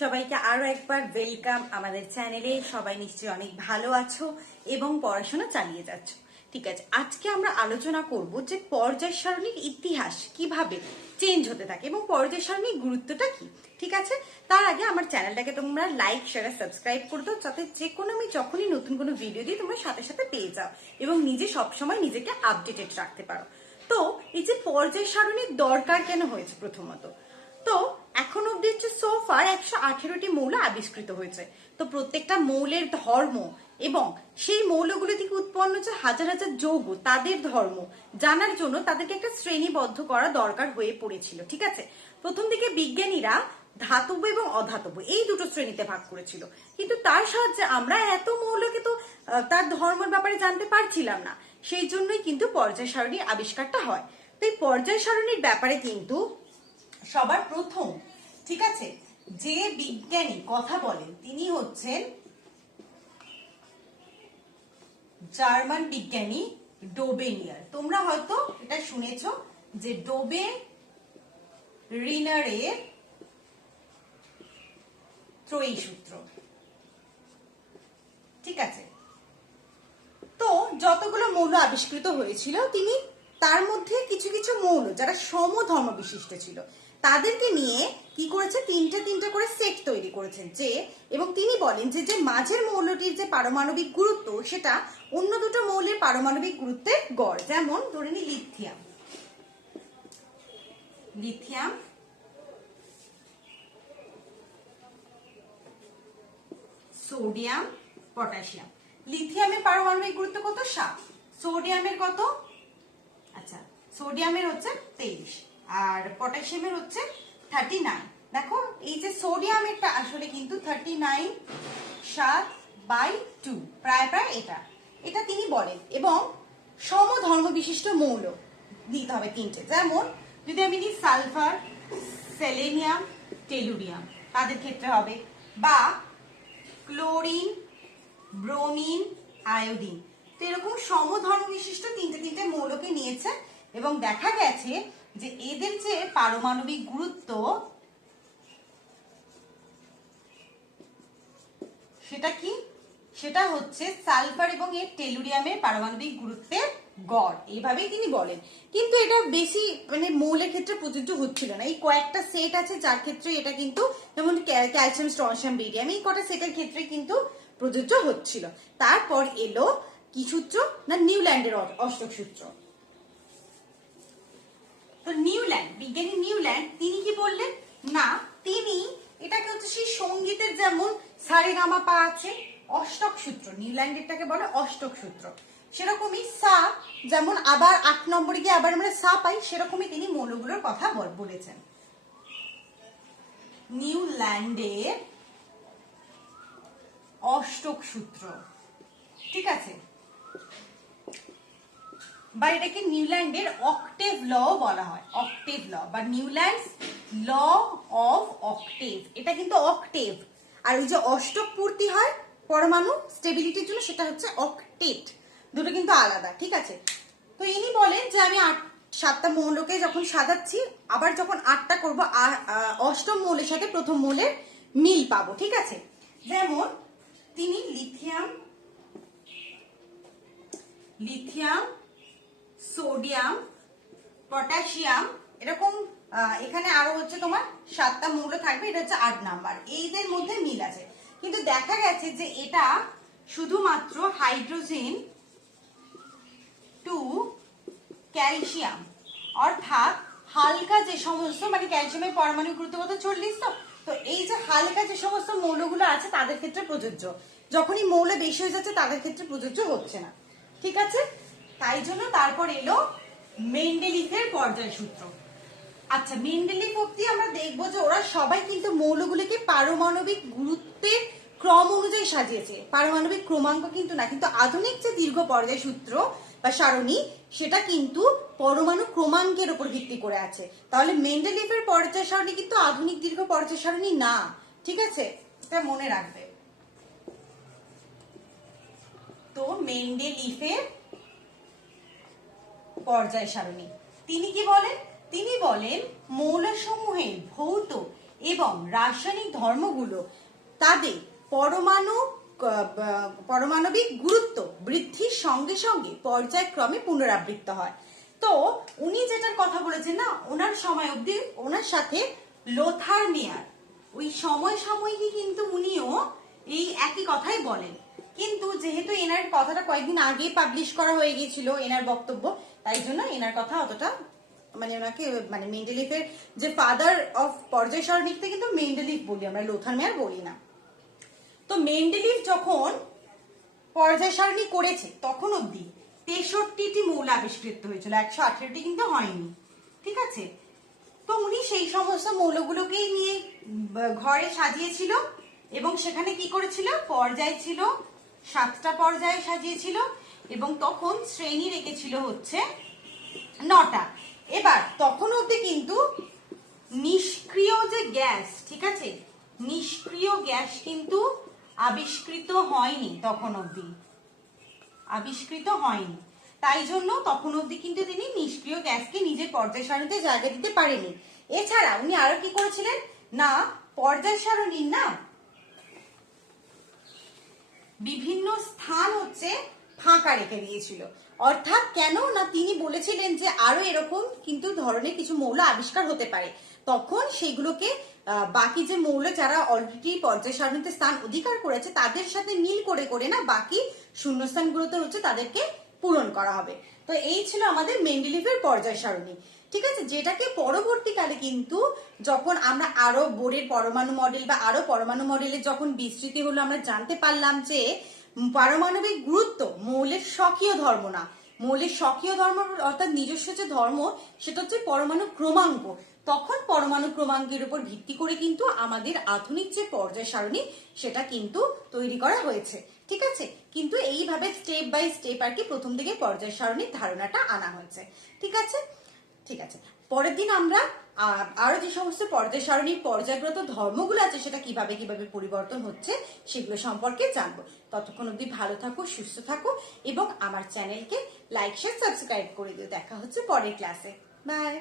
সবাইকে আরো একবার ওয়েলকাম আমাদের চ্যানেলে। সবাই নিশ্চয়ই অনেক ভালো আছো এবং পড়াশোনা চালিয়ে যাচ্ছ। ঠিক আছে, আজকে আমরা আলোচনা করব যে পর্যায় সারণীর ইতিহাস কিভাবে চেঞ্জ হতে থাকে এবং পর্যায় সারণীর গুরুত্বটা কি। ঠিক আছে, তার আগে আমার চ্যানেলটাকে তোমরা লাইক শেয়ার সাবস্ক্রাইব করে দাও, যাতে যে কোনো আমি যখনই নতুন কোনো ভিডিও দিই তোমরা সাথে সাথে পেয়ে যাও এবং নিজে সবসময় নিজেকে আপডেটেড রাখতে পারো। তো এই যে পর্যায় সারণীর দরকার কেন হয়েছে, প্রথমত তো এখন অব্দি হচ্ছে সোফার 118টি মৌল আবিষ্কৃত হয়েছে। তো প্রত্যেকটা মৌলের ধর্ম এবং সেই মৌলগুলি থেকে উৎপন্ন যে হাজার হাজার যৌগ তাদের ধর্ম জানার জন্য তাদেরকে একটা শ্রেণীবদ্ধ করা দরকার হয়ে পড়েছিল। ঠিক আছে, প্রথম দিকে বিজ্ঞানীরা ধাতব এবং অধাতব এই দুটো শ্রেণীতে ভাগ করেছিল, কিন্তু তার সাহায্যে আমরা এত মৌলকে তো তার ধর্মের ব্যাপারে জানতে পারছিলাম না। সেই জন্যই কিন্তু পর্যায় সারণীর আবিষ্কারটা হয়। তো এই পর্যায় সারণীর ব্যাপারে কিন্তু সবার প্রথম, ঠিক আছে, যে বিজ্ঞানী কথা বলেন তিনি হচ্ছেন জার্মান বিজ্ঞানী ডোবেনিয়ার। তোমরা হয়তো এটা শুনেছ যে ডোবে রিনারের ত্রয়ী সূত্র। ঠিক আছে, তো যতগুলো মৌল আবিষ্কৃত হয়েছিল তিনি তার মধ্যে কিছু কিছু মৌল যারা সমধর্ম বিশিষ্ট ছিল তাদেরকে নিয়ে কি করেছে, তিনটা করে সেট তৈরি করেছেন যে, এবং তিনি বলেন যে যে মাঝের মৌলটির যে পারমাণবিক গুরুত্ব সেটা অন্য দুটো মৌলের পারমাণবিক গুরুত্বের গড়। যেমন ধরে নি লিথিয়াম, সোডিয়াম, পটাশিয়াম। লিথিয়ামের পারমাণবিক গুরুত্ব কত? 7। সোডিয়ামের কত? আচ্ছা, সোডিয়ামের হচ্ছে 23 আর পটাশিয়ামের হচ্ছে 39। দেখো এই যে সোডিয়ামেরটা আসলে কিন্তু 39 7/2 প্রায় এটা তিনি বলেন। এবং সমধর্ম বিশিষ্ট মৌল দিতে হবে তিনটে। যেমন যদি আমি নিই সালফার, সেলেনিয়াম, টেলুরিয়াম, তাদের ক্ষেত্রে হবে, বা ক্লোরিন, ব্রোমিন, আয়োডিন। তো এরকম সমধর্ম বিশিষ্ট তিনটে মৌলকে নিয়েছে এবং দেখা গেছে যে এদের যে পারমাণবিক গুরুত্ব সেটা কি, সেটা হচ্ছে সালফার এবং এর টেলুরিয়ামের পারমাণবিক গুরুত্বের গড়। এইভাবেই তিনি বলেন, কিন্তু এটা বেশি মৌলের ক্ষেত্রে প্রযোজ্য হচ্ছিল না। এই কয়েকটা সেট আছে যার ক্ষেত্রে এটা কিন্তু, যেমন ক্যালসিয়াম, স্ট্রনশিয়াম, বেরিয়াম, এই কটা সেটের ক্ষেত্রে কিন্তু প্রযোজ্য হচ্ছিল। তারপর এলো কি সূত্র না, নিউল্যান্ডের অষ্টক সূত্র। তো নিউল্যান্ড, বিজ্ঞানী নিউল্যান্ড তিনি কি বললেন না, তিনি এটাকে হচ্ছে সেই সঙ্গীতের যেমন সারেগামা পা আছে, অষ্টক সূত্র, নিউল্যান্ডেরটাকে বলে অষ্টক সূত্র। সেরকমই সা, যেমন আবার 8 নম্বরে গিয়ে আবার আমরা সা পাই, সেরকমই তিনি মৌলগুলোর কথা বলেছেন। নিউল্যান্ডের অষ্টক সূত্র, ঠিক আছে, বা এটাকে নিউল্যান্ডের অক্টেভ ল বলা হয়। অক্টেভ ল বা নিউল্যান্ডস ল অফ অক্টেভ, এটা কিন্তু অক্টেভ। আর ওই যে অষ্টক পূর্তি হয় পরমাণু স্টেবিলিটির জন্য, সেটা হচ্ছে অক্টেট। দুটো কিন্তু আলাদা। ঠিক আছে, তো ইনি বলেন যে আমি 7টা মৌলকে যখন সাজাচ্ছি, আবার যখন 8টা করবো, অষ্টম মৌলের সাথে প্রথম মৌলের মিল পাবো। ঠিক আছে, যেমন তিনি লিথিয়াম, সোডিয়াম, পটাশিয়াম, এরকম এখানে আরো হচ্ছে তোমার 7টা মৌল থাকবে, এটা হচ্ছে 8 নাম্বার। এইদের মধ্যে মিল আছে, কিন্তু দেখা গেছে যে এটা শুধুমাত্র হাইড্রোজেন টু ক্যালসিয়াম, অর্থাৎ হালকা যে সমস্ত, ক্যালসিয়ামের পারমাণবিক গুরুত্ব কত? 40। তো এই যে হালকা যে সমস্ত মৌলগুলো আছে তাদের ক্ষেত্রে প্রযোজ্য, যখনই মৌল বেশি হয়ে যাচ্ছে তাদের ক্ষেত্রে প্রযোজ্য হচ্ছে না। ঠিক আছে, তাই জন্য তারপর এলো মেন্ডেলিফের পর্যায় সূত্র। আচ্ছা, মেন্ডেলিফ অব্দি আমরা দেখবো যে ওরা সবাই কিন্তু মৌলগুলিকে পারমাণবিক গুরুত্বের ক্রম অনুযায়ী সাজিয়েছে, পারমাণবিক ক্রমাঙ্ক কিন্তু না। কিন্তু আধুনিক যে দীর্ঘ পর্যায় সূত্র বা সারণী, সেটা কিন্তু পরমাণু ক্রমাঙ্কের উপর ভিত্তি করে আছে। তাহলে মেন্ডেলিফের পর্যায় সারণী কিন্তু আধুনিক দীর্ঘ পর্যায় সারণী না। ঠিক আছে, এটা মনে রাখবে। তো মেন্ডেলিফের পর্যায় সারণী তিনি কি বলেন? তিনি বলেন মৌলসমূহের ভৌত এবং রাসায়নিক ধর্মগুলো তাদের পারমাণবিক গুরুত্ব বৃদ্ধির সঙ্গে সঙ্গে পর্যায়ক্রমে পুনরাবৃত্ত হয়। তো উনি যেটার কথা বলেছেন না, ওনার সময় অবধি ওনার সাথে লোথার মেয়ার ওই সময় কিন্তু উনিও এই একই কথাই বলেন। কিন্তু যেহেতু এনার কথাটা কয়েকদিন আগে পাবলিশ করা হয়ে গিয়েছিল এনার বক্তব্য, তাই জন্য এনার কথা অতটা মানে ওনাকে মানে মেন্ডেলিফের যে ফাদার অফ পর্যায় সারণীতে কিন্তু মেন্ডেলিফ বলি আমরা, লোথার মেয়ার বলি না। তো মেন্ডেলিফ যখন পর্যায় সারণী করেছে তখন অব্দি 63টি মৌল আবিষ্কৃত হয়েছিল, 118টি কিন্তু হয়নি। ঠিক আছে, তো উনি সেই সমস্ত মৌলগুলোকেই নিয়ে ঘরে সাজিয়েছিল এবং সেখানে কি করেছিল, পর্যায় ছিল 7টা পর্যায়ে সাজিয়েছিল এবং তখন শ্রেণী রেখেছিল হচ্ছে 9টা। এবার তখন অব্দি কিন্তু নিষ্ক্রিয় যে গ্যাস, ঠিক আছে, নিষ্ক্রিয় গ্যাস কিন্তু আবিষ্কৃত হয়নি, তখন অব্দি আবিষ্কৃত হয়নি। তাই জন্য তখন অব্দি কিন্তু তিনি নিষ্ক্রিয় গ্যাসকে নিজের পর্যায় সারণীতে জায়গা দিতে পারেনি। এছাড়া উনি আরো কি করেছিলেন না, পর্যায় সারণীর না বিভিন্ন স্থান হচ্ছে ফাঁকা রেখে দিয়েছিল। অর্থাৎ কেন না, তিনি বলেছিলেন যে আরো এরকম কিন্তু ধরনের কিছু মৌল আবিষ্কার হতে পারে, তখন সেগুলোকে বাকি যে মৌল যারা অলরেডি পর্যায় সারণীতে স্থান অধিকার করেছে তাদের সাথে মিল করে করে না বাকি শূন্যস্থানগুলোতে হচ্ছে তাদেরকে পূরণ করা হবে। তো এই ছিল আমাদের মেন্ডেলিফের পর্যায় সারণী। ঠিক আছে, যেটাকে পরবর্তীকালে কিন্তু যখন আমরা আরো বোরের পরমাণু মডেল বা আরো পরমাণু মডেলের যখন বিস্তৃতি হলো, আমরা জানতে পারলাম যে পারমাণবিক গুরুত্ব মৌলের স্বকীয় ধর্ম না, মৌলের স্বকীয় ধর্ম অর্থাৎ নিজস্ব যে ধর্ম সেটা হচ্ছে পরমাণু ক্রমাঙ্ক। তখন পরমাণু ক্রমাঙ্কের উপর ভিত্তি করে কিন্তু আমাদের আধুনিক যে পর্যায় সারণী সেটা কিন্তু তৈরি করা হয়েছে। ঠিক আছে, কিন্তু এইভাবে স্টেপ বাই স্টেপ আর কি প্রথম দিকে পর্যায় সারণীর ধারণাটা আনা হয়েছে। ঠিক আছে, ঠিক আছে, পরের দিন আমরা আরো যে সমস্ত পর্যায় সারণীর পর্যায়গত ধর্মগুলো আছে সেটা কিভাবে কিভাবে পরিবর্তন হচ্ছে সেগুলো সম্পর্কে জানবো। ততক্ষণ অবধি ভালো থাকো, সুস্থ থাকো এবং আমার চ্যানেলকে লাইক শেয়ার সাবস্ক্রাইব করে দিও। দেখা হচ্ছে পরের ক্লাসে। বাই।